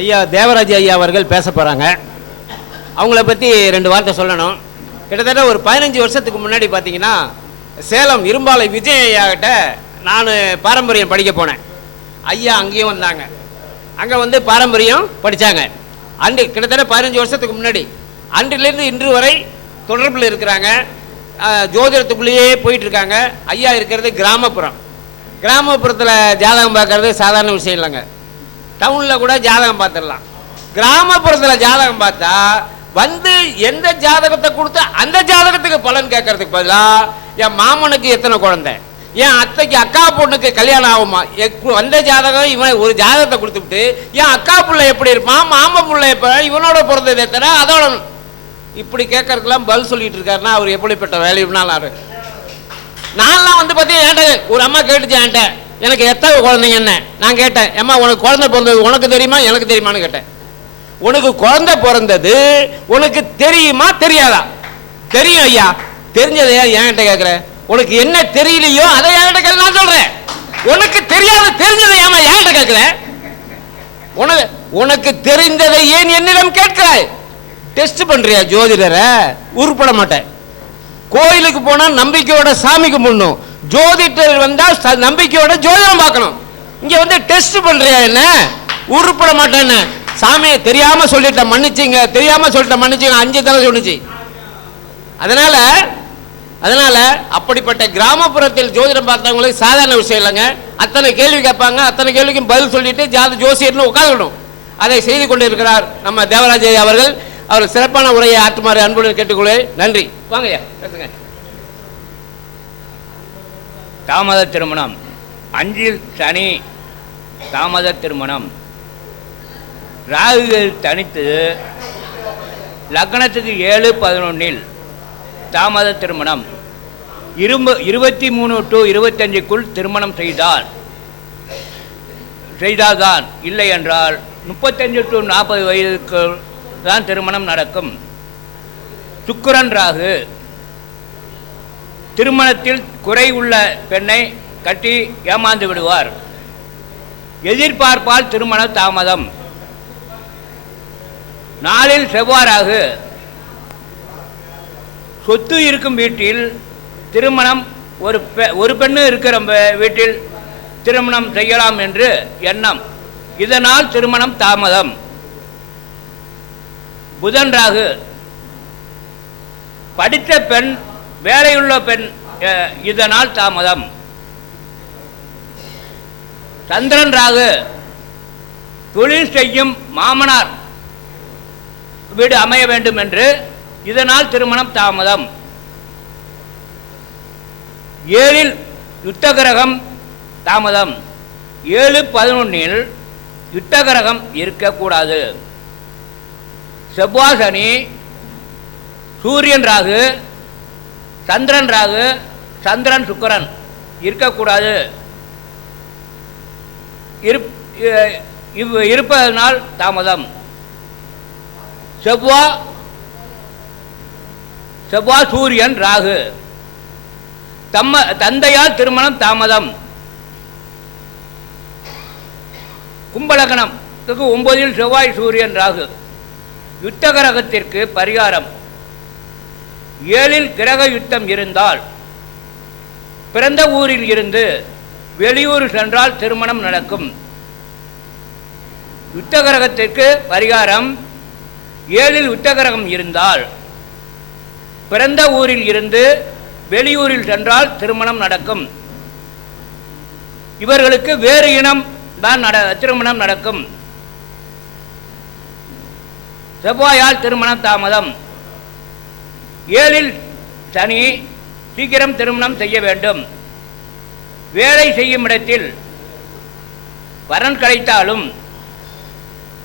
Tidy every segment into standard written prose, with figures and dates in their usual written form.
ஐயா தேவராஜ் ஐயா அவர்கள் பேச போகிறாங்க. அவங்கள பற்றி 2 வார்த்தை சொல்லணும். கிட்டத்தட்ட ஒரு 15 வருஷத்துக்கு முன்னாடி பார்த்தீங்கன்னா சேலம் இரும்பாலை விஜய் ஐயா கிட்ட நான் பாரம்பரியம் படிக்க போனேன். ஐயா அங்கேயும் வந்தாங்க. அங்கே வந்து பாரம்பரியம் படித்தாங்க. அன்று கிட்டத்தட்ட 15 வருஷத்துக்கு முன்னாடி. அன்றிலிருந்து இன்று வரை தொடர்பில் இருக்கிறாங்க. ஜோதிடத்துக்குள்ளேயே போயிட்டுருக்காங்க. ஐயா இருக்கிறது கிராமப்புறம். கிராமப்புறத்தில் ஜாதகம் பார்க்கறது சாதாரண விஷயம் இல்லைங்க. டவுனில் கூட ஜாதகம் பார்த்துடலாம். கிராமப்புறத்தில் ஜாதகம் பார்த்தா வந்து எந்த ஜாதகத்தை கொடுத்து அந்த ஜாதகத்துக்கு பலன் கேட்கறதுக்கு பதிலாக என் மாமனுக்கு எத்தனை குழந்தை, என் அத்தைக்கு அக்கா பொண்ணுக்கு கல்யாணம் ஆகுமா, வந்த ஜாதகம் இவன் ஒரு ஜாதகத்தை கொடுத்துட்டு என் அக்கா பிள்ளை எப்படி இருப்பான், மாமன் பிள்ளை எப்போ, இவனோட பிறந்தது எத்தனை, அதோட இப்படி கேட்கறதுக்கெல்லாம் பதில் சொல்லிட்டு இருக்காருன்னா அவர் எப்படிப்பட்ட வேலையும்னாலும். நான்லாம் வந்து பார்த்தீங்கன்னா என்கிட்ட ஒரு அம்மா கேட்டுச்சு, என்கிட்ட எனக்கு எத்தனை குழந்தைங்க என்ன நான் கேட்டேன். அம்மா உனக்கு குழந்தை பிறந்தது உனக்கு தெரியுமா எனக்கு தெரியுமான்னு கேட்டேன். உனக்கு குழந்தை பிறந்தது உனக்கு தெரியுமா தெரியாதா? தெரியும் ஐயா. தெரிஞ்சதையா என்கிட்ட கேட்குற? உனக்கு என்ன தெரியலையோ அதை என்கிட்ட கேட்க நான் சொல்றேன். உனக்கு தெரியாத தெரிஞ்சதை ஏமா என்கிட்ட கேட்குற? உனக்கு தெரிந்ததை ஏன் என்னிடம் கேட்கிறாய்? டெஸ்ட் பண்றியா ஜோதிடரை? உருப்பட மாட்டேன். கோயிலுக்கு போனா நம்பிக்கையோட சாமி கும்பிடணும். ஜோதிடர் வந்தா நம்பிக்கையோட ஜோதிடம் பார்க்கணும். இங்க வந்து டெஸ்ட் பண்றியா என்ன? உருப்பட மாட்டேன்னு சாமியை தெரியாம சொல்லிட்ட மன்னிச்சிங்க, தெரியாம சொல்லிட்ட மன்னிச்சிங்க 5 தடவை சொன்னிச்சு. அதனால அப்படிப்பட்ட கிராமப்புறத்தில் ஜோதிடம் பார்த்தவங்களுக்கு சாதாரண விஷயம் இல்லைங்க. அத்தனை கேள்வி கேட்பாங்க. அத்தனை கேள்விக்கும் பதில் சொல்லிட்டு ஜோசியர்னு உட்காந்துக்கணும். அதை செய்து கொண்டு இருக்கிறார் நம்ம தேவராஜ் அவர்கள். அவர் சிறப்பான உரையை ஆற்றுமாறு அன்புடன் கேட்டுக்கொள்வேன். நன்றி. வாங்கய்யா பேசுங்க. தாமத திருமணம், அஞ்சில் சனி தாமத திருமணம். ராகுகள் தனித்து லக்னத்துக்கு 7-11 தாமத திருமணம். 23 to 25க்குள் திருமணம் செய்தால்தான், இல்லை என்றால் 35 to 40 வயதுக்கு தான் திருமணம் நடக்கும். சுக்கிரன் ராகு திருமணத்தில் குறை உள்ள பெண்ணை கட்டி ஏமாந்து விடுவார். எதிர்பார்ப்பால் திருமண தாமதம். நாளில் செவ்வாறாகு சொத்து இருக்கும் வீட்டில் திருமணம், ஒரு பெண்ணு இருக்கிற வீட்டில் திருமணம் செய்யலாம் என்று எண்ணம். இதனால் திருமணம் தாமதம். புதன் ராகு படித்த பெண், வேலையுள்ள பெண், இதனால் தாமதம். சந்திரன் ராகு தொழில் செய்யும் மாமனார் வீடு அமைய வேண்டும் என்று, இதனால் திருமணம் தாமதம். 7ல் யுத்த கிரகம் தாமதம். 7-11 யுத்த கிரகம் இருக்கக்கூடாது. செவ்வாய் சனி, சூரியன் ராகு, சந்திரன் ராகு, சந்திரன் சுக்கிரன் இருக்கக்கூடாது. இருப்பதனால் தாமதம். செவ்வாய் சூரியன் ராகு, தந்தையால் திருமணம் தாமதம். கும்பலகணத்துக்கு 9ல் செவ்வாய் சூரியன் ராகு. யுத்த கிரகத்திற்கு பரிகாரம். 7ல் கிரக யுத்தம் இருந்தால் பிறந்த ஊரில் இருந்து வெளியூர் சென்றால் திருமணம் நடக்கும். யுத்த கிரகத்திற்கு பரிகாரம். 7ல் யுத்த கிரகம் இருந்தால் பிறந்த ஊரில் இருந்து வெளியூரில் சென்றால் திருமணம் நடக்கும். இவர்களுக்கு வேறு இனம் தான் திருமணம் நடக்கும். செவ்வாயால் திருமணம் தாமதம். 7ல் சனி, சீக்கிரம் திருமணம் செய்ய வேண்டும். வேலை செய்யும் இடத்தில் வரன் கிடைத்தாலும்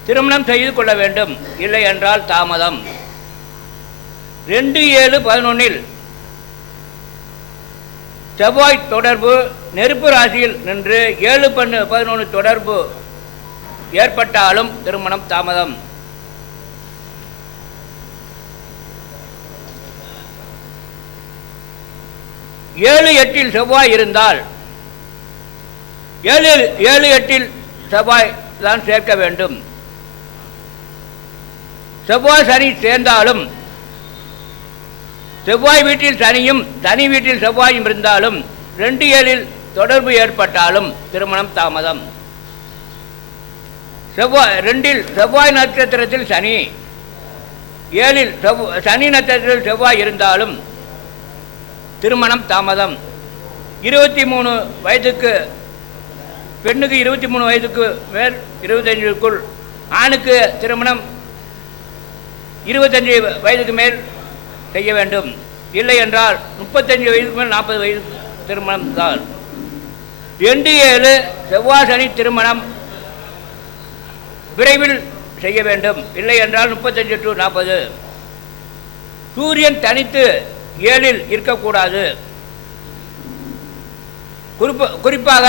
திருமணம் செய்து கொள்ள வேண்டும், இல்லை என்றால் தாமதம். 2-7-11 செவ்வாய் தொடர்பு நெருப்பு ராசியில் நின்று 7-11 தொடர்பு ஏற்பட்டாலும் திருமணம் தாமதம். 7-8 செவ்வாய் இருந்தால் 7-8 செவ்வாய் தான் சேர்க்க வேண்டும். செவ்வாய் சனி சேர்ந்தாலும், செவ்வாய் வீட்டில் சனியும் தனி வீட்டில் செவ்வாயும் இருந்தாலும் 2-7 தொடர்பு ஏற்பட்டாலும் திருமணம் தாமதம். செவ்வாய் நட்சத்திரத்தில் சனி, 7 சனி நட்சத்திரத்தில் செவ்வாய் இருந்தாலும் திருமணம் தாமதம். 23 வயதுக்கு பெண்ணுக்கு 23 வயதுக்கு மேல் 25க்குள், ஆணுக்கு திருமணம் 25 வயதுக்கு மேல் செய்ய வேண்டும். இல்லை என்றால் 35 வயதுக்கு மேல் 40 வயது திருமணம் தான். 2-7 செவ்வாய் சனி திருமணம் விரைவில் செய்ய வேண்டும். இல்லை என்றால் 35 to 40. சூரியன் தனித்து 7 இருக்கக்கூடாது. குறிப்பாக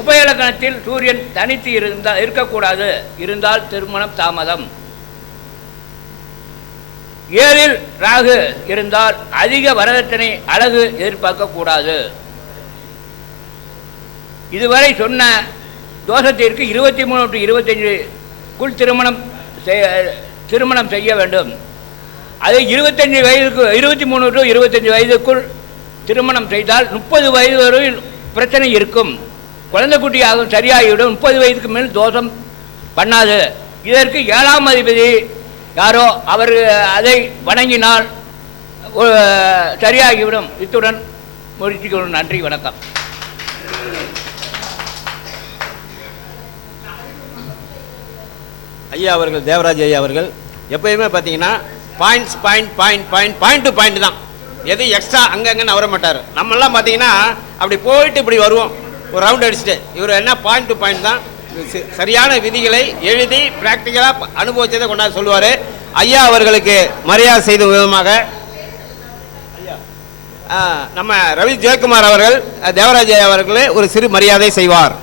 உபயலக்கணத்தில் சூரியன் தனித்து இருக்கக்கூடாது. இருந்தால் திருமணம் தாமதம். 7 ராகு இருந்தால் அதிக வரதட்சணை அழகு எதிர்பார்க்கக்கூடாது. இதுவரை சொன்ன தோஷத்திற்கு 23 to 25க்குள் திருமணம் செய்ய வேண்டும். அது 25 வயதுக்கு 23 to 25 வயதுக்குள் திருமணம் செய்தால் 30 வயது வரையில் பிரச்சனை இருக்கும். குழந்தை குட்டியாகும், சரியாகிவிடும். 30 வயதுக்கு மேல் தோஷம் பண்ணாது. இதற்கு 7ஆம் அதிபதி யாரோ அவர் அதை வணங்கினால் சரியாகிவிடும். இத்துடன் முடிச்சுக்கொள்ளும். நன்றி, வணக்கம். ஐயா அவர்கள், தேவராஜ் ஐயா அவர்கள் எப்பயுமே பார்த்தீங்கன்னா பாயிண்ட் டு பாயிண்ட் தான். எது எக்ஸ்ட்ரா அங்கங்கன்னு வர மாட்டார். நம்மெல்லாம் பார்த்தீங்கன்னா அப்படி போயிட்டு இப்படி வருவோம், ஒரு ரவுண்ட் அடிச்சுட்டு. இவர் என்ன பாயிண்ட் டு பாயிண்ட் தான். சரியான விதிகளை எழுதி பிராக்டிக்கலாக அனுபவிச்சதை கொண்டாந்து சொல்லுவார். ஐயா அவர்களுக்கு மரியாதை செய்த விதமாக நம்ம ரவி ஜெயக்குமார் அவர்கள் தேவராஜ் ஐயா அவர்கள் ஒரு சிறு மரியாதை செய்வார்.